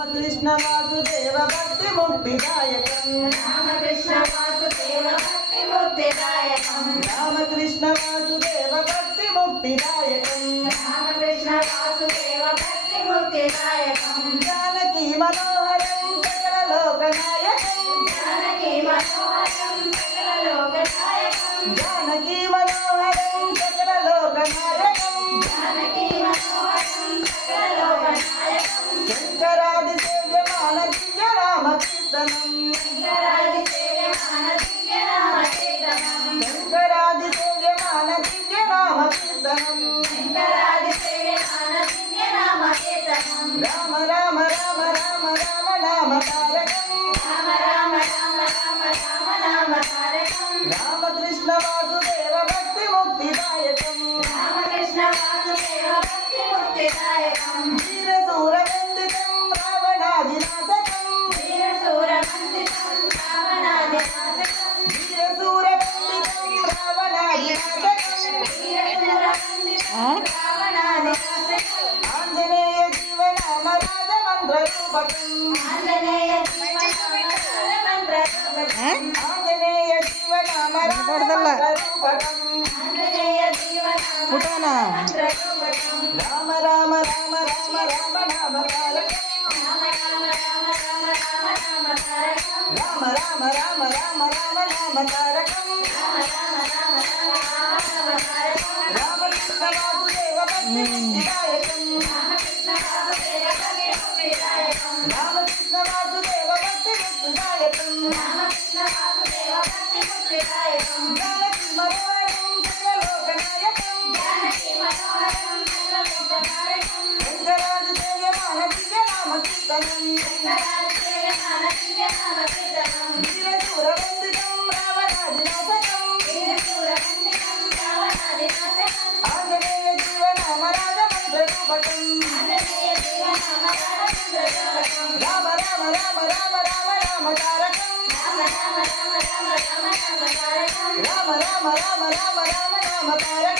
రామకృష్ణ వాసుదేవ భక్తి ముక్తిదాయకం రామకృష్ణ వాసుదేవ భక్తి ముక్తిదాయకం రామకృష్ణ వాసుదేవ భక్తి ముక్తిదాయకం రామకృష్ణ వాసుదేవ భక్తి ముక్తిదాయకం జానకి మనోహరం సకల లోకనాయకం జానకి మనోహరం సకల లోకనాయకం జానకి మనోహరం సకల లోకనాయకం జానకి మనోహరం సకల లోకనాయకం శంకరాది సేవ్యమాన దివ్య రామ కీర్తనం శంకరాది సేవ్యమాన దివ్య నామ కీర్తనం శంకరాది సేవ్యమాన దివ్య రామ కీర్తనం శంకరాది సేవ్యమాన దివ్య నామ కీర్తనం రామ రామ రామ రామ రామ నామ తారకం రామ రామ రామ రామ రామ నామ తారకం రామకృష్ణ వాసుదేవ భక్తి ముక్తిదాయకం రామకృష్ణ వాసుదేవ భక్తి ముక్తిదాయకం వీరశూరవందితం రావణాదినాశకం వీరశూరవందితం రావణాదినాశకం వీరశూరవందితం రావణాదినాశకం వీరశూరవందితం రావణాదినాశకం ఆంజనేయ జీవనామ రాజమంత్ర రూపకం ఆంజనేయ జీవనామ మంత్రరూపకం ఆంజనేయ జీవనామ రాజమంత్ర రూపకం ఆంజనేయ జీవనామ మంత్రరూపకం రామ రామ రామ రామ రామ నామ తారకం రామ రామ రామ రామ రామ నామ తారకం రామ రామ రామ రామ రామ నామ తారకం రామ రామ రామ రామ రామ నామ తారకం రామకృష్ణ వాసుదేవ భక్తి ముక్తిదాయకం రామకృష్ణ వాసుదేవ భక్తి ముక్తిదాయకం రామకృష్ణ వాసుదేవ భక్తి ముక్తిదాయకం రామకృష్ణ వాసుదేవ భక్తి ముక్తిదాయకం జానకి మనోహరం సకలలోకనాయకం జానకి మనోహరం సకలలోకనాయకం శంకరాది సేవ్యమాన దివ్య నామ కీర్తనం శంకరాది సేవ్యమాన దివ్య నామ కీర్తనం వీరశూరవందితం రావణాదినాశకం వీరశూరవందితం రావణాదినాశకం ఆంజనేయ జీవనామ రాజమంత్ర రూపకం ఆంజనేయ జీవనామ మంత్రరూపకం రామ రామ రామ రామ రామ రామ తారకం రామ రామ రామ రామ రామ నామ తారకం రామ రామ రామ రామ రామ నామ తారకం